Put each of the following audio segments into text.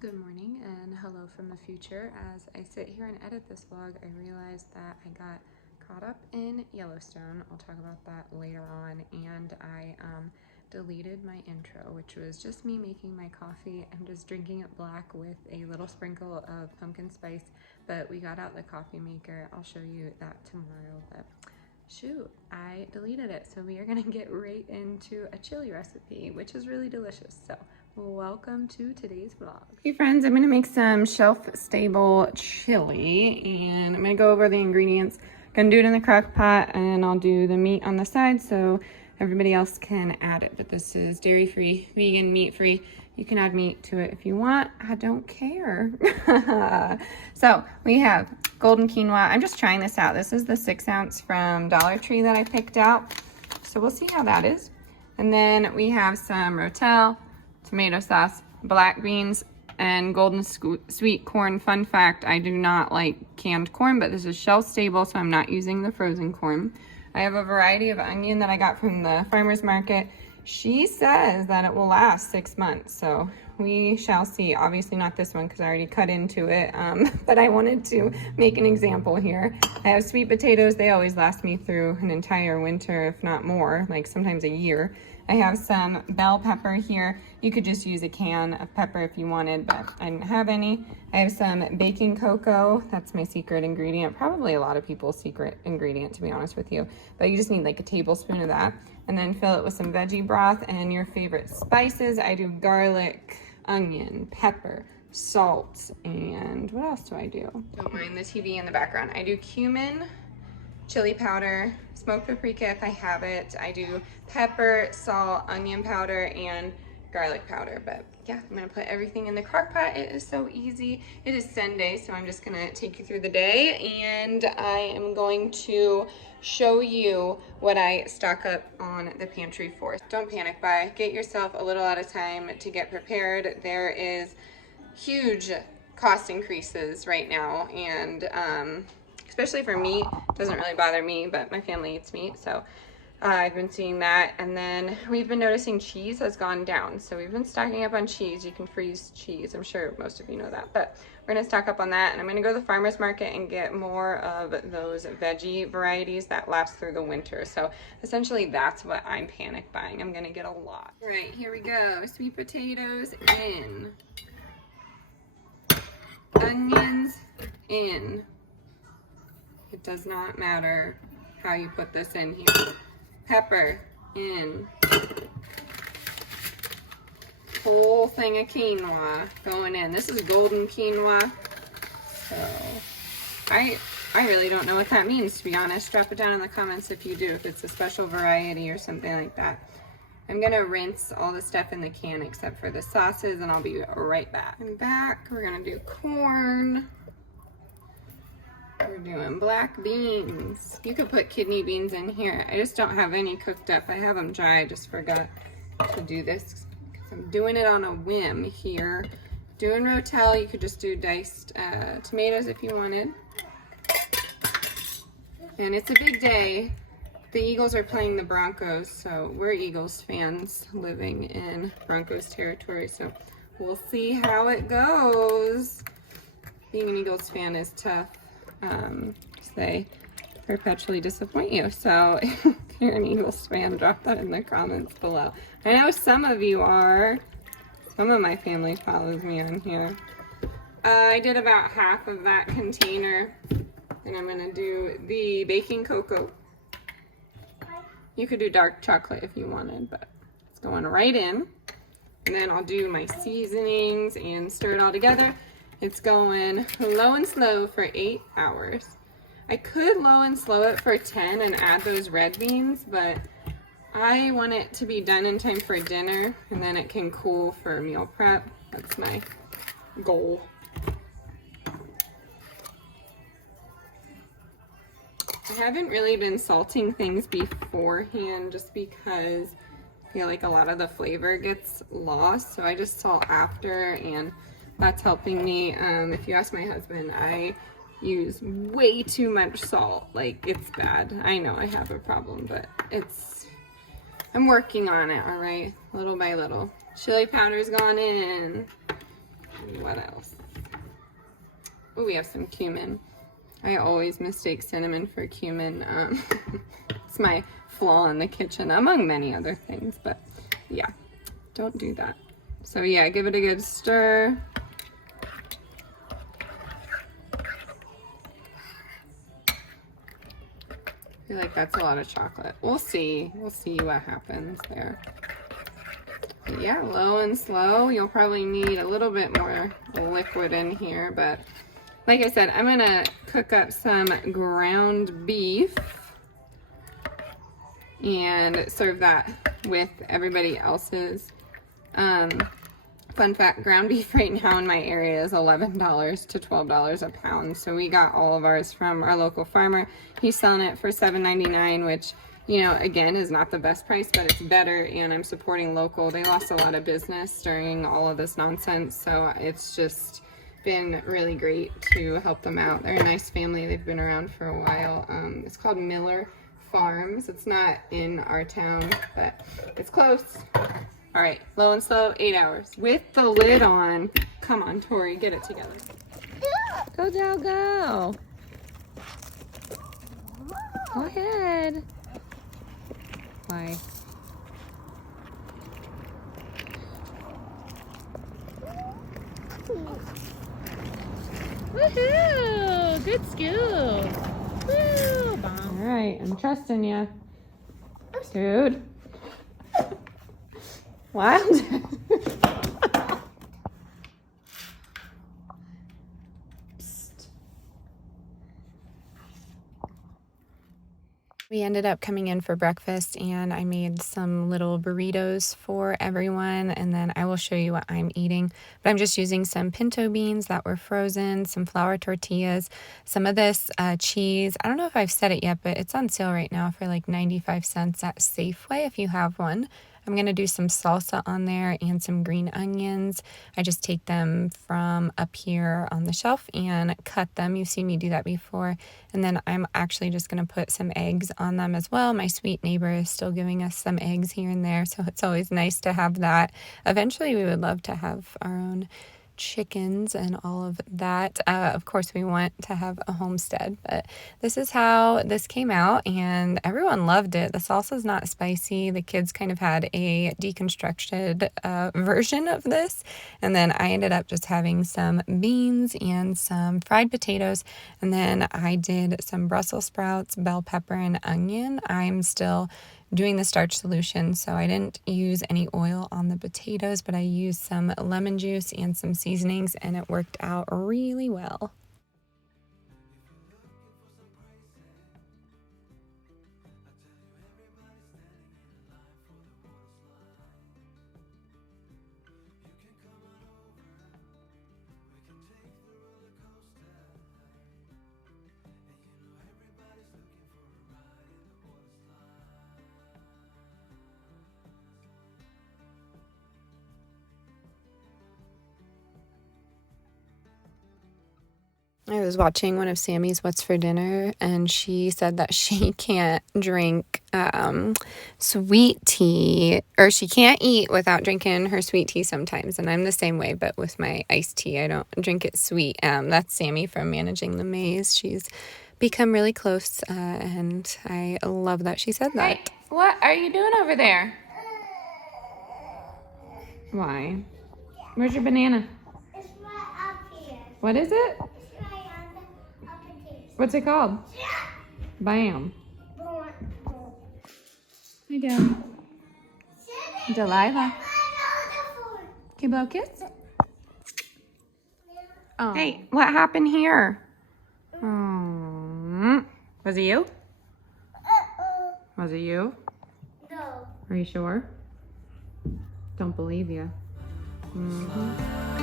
Good morning and hello from the future. As I sit here and edit this vlog, I realized that I got caught up in Yellowstone. I'll talk about that later on. And I deleted my intro, which was just me making my coffee. I'm just drinking it black with a little sprinkle of pumpkin spice, but we got out the coffee maker. I'll show you that tomorrow. But shoot, I deleted it. So we are gonna get right into a chili recipe, which is really delicious. So welcome to today's vlog. Hey friends, I'm gonna make some shelf-stable chili and I'm gonna go over the ingredients. Gonna do it in the crock pot and I'll do the meat on the side so everybody else can add it. But this is dairy-free, vegan, meat-free. You can add meat to it if you want. I don't care. So we have golden quinoa. I'm just trying this out. This is the 6-ounce from Dollar Tree that I picked out. So we'll see how that is. And then we have some rotel, tomato sauce, black beans, and golden sweet corn. Fun fact, I do not like canned corn, but this is shelf stable, so I'm not using the frozen corn. I have a variety of onion that I got from the farmer's market. She says that it will last 6 months, so we shall see. Obviously not this one because I already cut into it, but I wanted to make an example here. I have sweet potatoes. They always last me through an entire winter, if not more, like sometimes a year. I have some bell pepper here. You could just use a can of pepper if you wanted, but I didn't have any. I have some baking cocoa. That's my secret ingredient. Probably a lot of people's secret ingredient, to be honest with you. But you just need like a tablespoon of that. And then fill it with some veggie broth and your favorite spices. I do garlic, onion, pepper, salt, and what else do I do? Don't mind the TV in the background. I do cumin, chili powder, smoked paprika if I have it. I do pepper, salt, onion powder, and garlic powder. But yeah, I'm gonna put everything in the crock pot. It is so easy. It is Sunday, so I'm just gonna take you through the day, and I am going to show you what I stock up on the pantry for. Don't panic buy. Get yourself a little at a time to get prepared. There is huge cost increases right now, and especially for meat. Doesn't really bother me, but my family eats meat, so I've been seeing that. And then we've been noticing cheese has gone down, so we've been stocking up on cheese. You can freeze cheese. I'm sure most of you know that, but we're gonna stock up on that. And I'm gonna go to the farmer's market and get more of those veggie varieties that last through the winter. So essentially that's what I'm panic buying. I'm gonna get a lot. All right, here we go. Sweet potatoes in. Onions in. It does not matter how you put this in here. Pepper in. Whole thing of quinoa going in. This is golden quinoa. So I really don't know what that means, to be honest. Drop it down in the comments if you do, if it's a special variety or something like that. I'm gonna rinse all the stuff in the can except for the sauces, and I'll be right back. And back, we're gonna do corn. We're doing black beans. You could put kidney beans in here. I just don't have any cooked up. I have them dry. I just forgot to do this because I'm doing it on a whim here. Doing rotel, you could just do diced tomatoes if you wanted. And it's a big day. The Eagles are playing the Broncos, so we're Eagles fans living in Broncos territory, so we'll see how it goes. Being an Eagles fan is tough. They perpetually disappoint you. So if you're an Eagles fan, drop that in the comments below. I know some of you are. Some of my family follows me on here. I did about half of that container, and I'm gonna do the baking cocoa. You could do dark chocolate if you wanted, but it's going right in. And then I'll do my seasonings and stir it all together. It's going low and slow for 8 hours. I could low and slow it for 10 and add those red beans, but I want it to be done in time for dinner, and then it can cool for meal prep. That's my goal. I haven't really been salting things beforehand just because I feel like a lot of the flavor gets lost, so I just salt after, and that's helping me. If you ask my husband, I use way too much salt. Like, it's bad. I know I have a problem, but I'm working on it, all right? Little by little. Chili powder's gone in. What else? Oh, we have some cumin. I always mistake cinnamon for cumin. It's my flaw in the kitchen, among many other things, but yeah, don't do that. So yeah, give it a good stir. I feel like that's a lot of chocolate. We'll see. We'll see what happens there. But yeah, low and slow. You'll probably need a little bit more liquid in here, but like I said, I'm gonna cook up some ground beef and serve that with everybody else's. Fun fact, ground beef right now in my area is $11 to $12 a pound. So we got all of ours from our local farmer. He's selling it for $7.99, which, you know, again, is not the best price, but it's better, and I'm supporting local. They lost a lot of business during all of this nonsense, so it's just been really great to help them out. They're a nice family. They've been around for a while. It's called Miller Farms. It's not in our town, but it's close. All right, low and slow, 8 hours with the lid on. Come on, Tori, get it together. Go, Dal, go. Go ahead. Why? Woohoo! Good scoop. Woo! Bomb. All right, I'm trusting you, dude. Wild. We ended up coming in for breakfast, and I made some little burritos for everyone, and then I will show you what I'm eating. But I'm just using some pinto beans that were frozen, some flour tortillas, some of this cheese. I don't know if I've said it yet, but it's on sale right now for like 95 cents at Safeway if you have one. I'm going to do some salsa on there and some green onions. I just take them from up here on the shelf and cut them. You've seen me do that before. And then I'm actually just going to put some eggs on them as well. My sweet neighbor is still giving us some eggs here and there, so it's always nice to have that. Eventually, we would love to have our own chickens and all of that. Of course, we want to have a homestead, but this is how this came out, and everyone loved it. The salsa's not spicy. The kids kind of had a deconstructed version of this, and then I ended up just having some beans and some fried potatoes, and then I did some Brussels sprouts, bell pepper, and onion. I'm still doing the starch solution, so I didn't use any oil on the potatoes, but I used some lemon juice and some seasonings, and it worked out really well. I was watching one of Sammy's What's for Dinner, and she said that she can't drink sweet tea, or she can't eat without drinking her sweet tea sometimes. And I'm the same way, but with my iced tea, I don't drink it sweet. That's Sammy from Managing the Maze. She's become really close, and I love that she said that. Hey, what are you doing over there? Why? Where's your banana? It's right up here. What is it? What's it called? Bam. Hey, Dad. Delilah. Can you blow a kiss? Oh. Hey, what happened here? Oh. Was it you? Was it you? No. Are you sure? Don't believe you. Mm-hmm.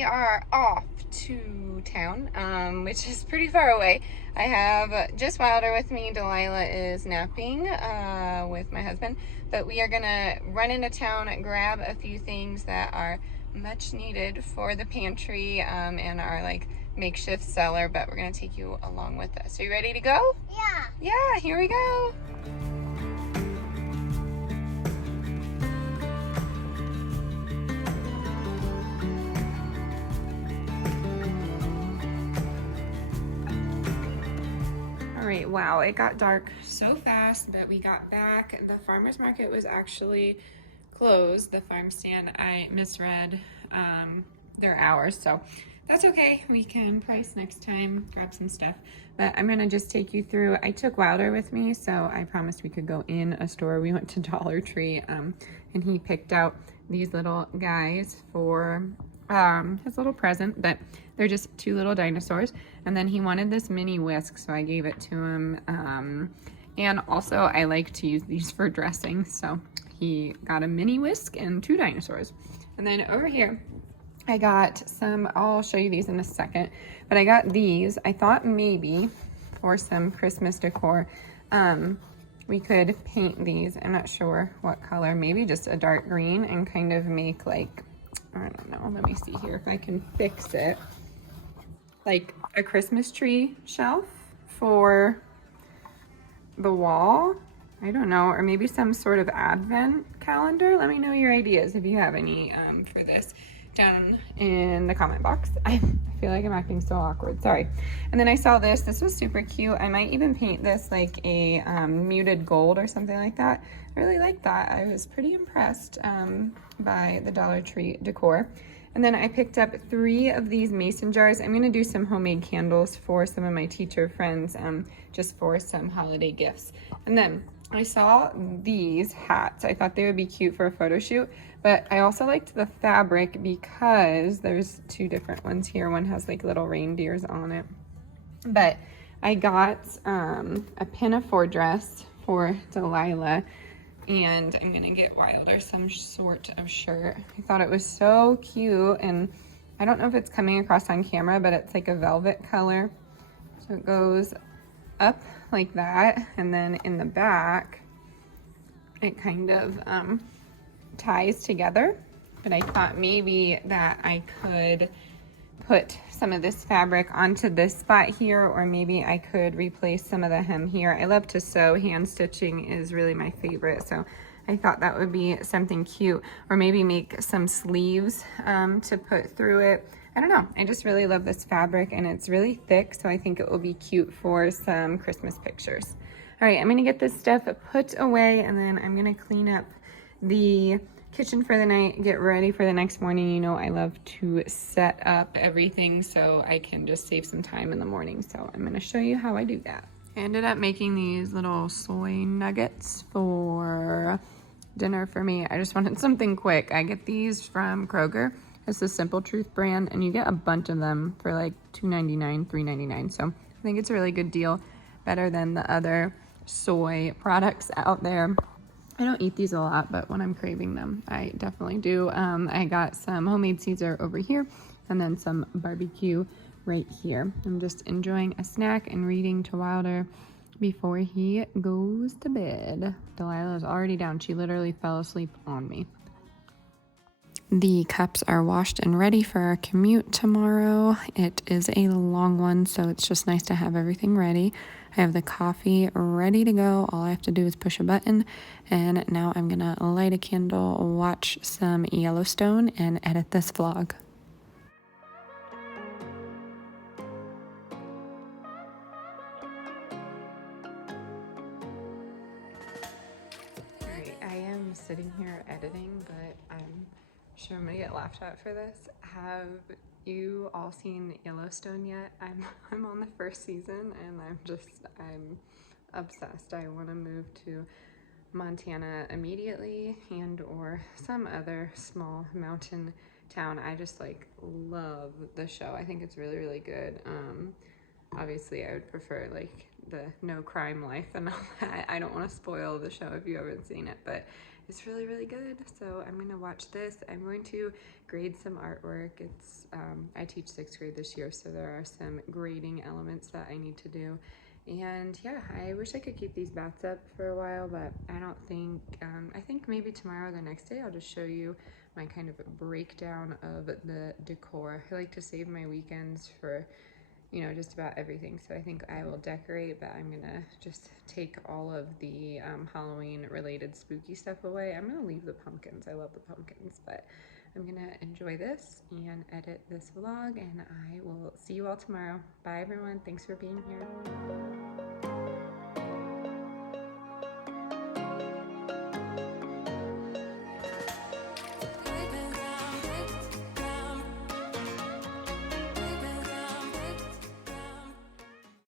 we are off to town, which is pretty far away. I have just Wilder with me. Delilah is napping with my husband, but we are gonna run into town, grab a few things that are much needed for the pantry and our like makeshift cellar, but we're gonna take you along with us. Are you ready to go? Yeah. Yeah, here we go. All right, wow, it got dark so fast, but we got back. The farmer's market was actually closed, the farm stand. I misread their hours, so that's okay. We can price next time, grab some stuff. But I'm gonna just take you through. I took Wilder with me, so I promised we could go in a store. We went to Dollar Tree, and he picked out these little guys for his little present, but they're just two little dinosaurs. And then he wanted this mini whisk, so I gave it to him. And also I like to use these for dressing, so he got a mini whisk and two dinosaurs. And then over here, I got some, I'll show you these in a second, but I got these. I thought maybe for some Christmas decor, we could paint these. I'm not sure what color, maybe just a dark green and kind of make like, I don't know, let me see here if I can fix it. Like a Christmas tree shelf for the wall. I don't know, or maybe some sort of advent calendar. Let me know your ideas if you have any for this down in the comment box. I feel like I'm acting so awkward, sorry. And then I saw this was super cute. I might even paint this like a muted gold or something like that. I really like that. I was pretty impressed by the Dollar Tree decor. And then I picked up 3 of these mason jars. I'm gonna do some homemade candles for some of my teacher friends, just for some holiday gifts. And then I saw these hats. I thought they would be cute for a photo shoot, but I also liked the fabric because there's 2 different ones here. One has like little reindeers on it. But I got a pinafore dress for Delilah, and I'm gonna get Wilder some sort of shirt. I thought it was so cute, and I don't know if it's coming across on camera, but it's like a velvet color. So it goes up like that, and then in the back, it kind of ties together. But I thought maybe that I could put some of this fabric onto this spot here, or maybe I could replace some of the hem here. I love to sew. Hand stitching is really my favorite, so I thought that would be something cute. Or maybe make some sleeves to put through it. I don't know, I just really love this fabric, and it's really thick, so I think it will be cute for some Christmas pictures. All right, I'm gonna get this stuff put away, and then I'm gonna clean up the kitchen for the night, get ready for the next morning. You know, I love to set up everything so I can just save some time in the morning. So I'm gonna show you how I do that. I ended up making these little soy nuggets for dinner for me. I just wanted something quick. I get these from Kroger. It's the Simple Truth brand, and you get a bunch of them for like $2.99, $3.99. So I think it's a really good deal, better than the other soy products out there. I don't eat these a lot, but when I'm craving them, I definitely do. I got some homemade Caesar over here, and then some barbecue right here. I'm just enjoying a snack and reading to Wilder before he goes to bed. Delilah is already down. She literally fell asleep on me. The cups are washed and ready for our commute tomorrow. It is a long one, so it's just nice to have everything ready. I have the coffee ready to go. All I have to do is push a button, and now I'm gonna light a candle, watch some Yellowstone, and edit this vlog. Alright, I am sitting here editing, but I'm sure I'm gonna get laughed at for this. Have you all seen Yellowstone yet? I'm on the first season, and I'm obsessed. I want to move to Montana immediately, and or some other small mountain town. I just like love the show. I think it's really, really good. Obviously I would prefer like the no crime life and all that. I don't want to spoil the show if you haven't seen it, but is really, really good. So I'm gonna watch this. I'm going to grade some artwork. It's I teach 6th grade this year, so there are some grading elements that I need to do. And yeah, I wish I could keep these bats up for a while, but I don't think, I think maybe tomorrow or the next day I'll just show you my kind of breakdown of the decor. I like to save my weekends for, you know, just about everything. So I think I will decorate, but I'm gonna just take all of the Halloween related spooky stuff away. I'm gonna leave the pumpkins. I love the pumpkins, but I'm gonna enjoy this and edit this vlog, and I will see you all tomorrow. Bye everyone, thanks for being here.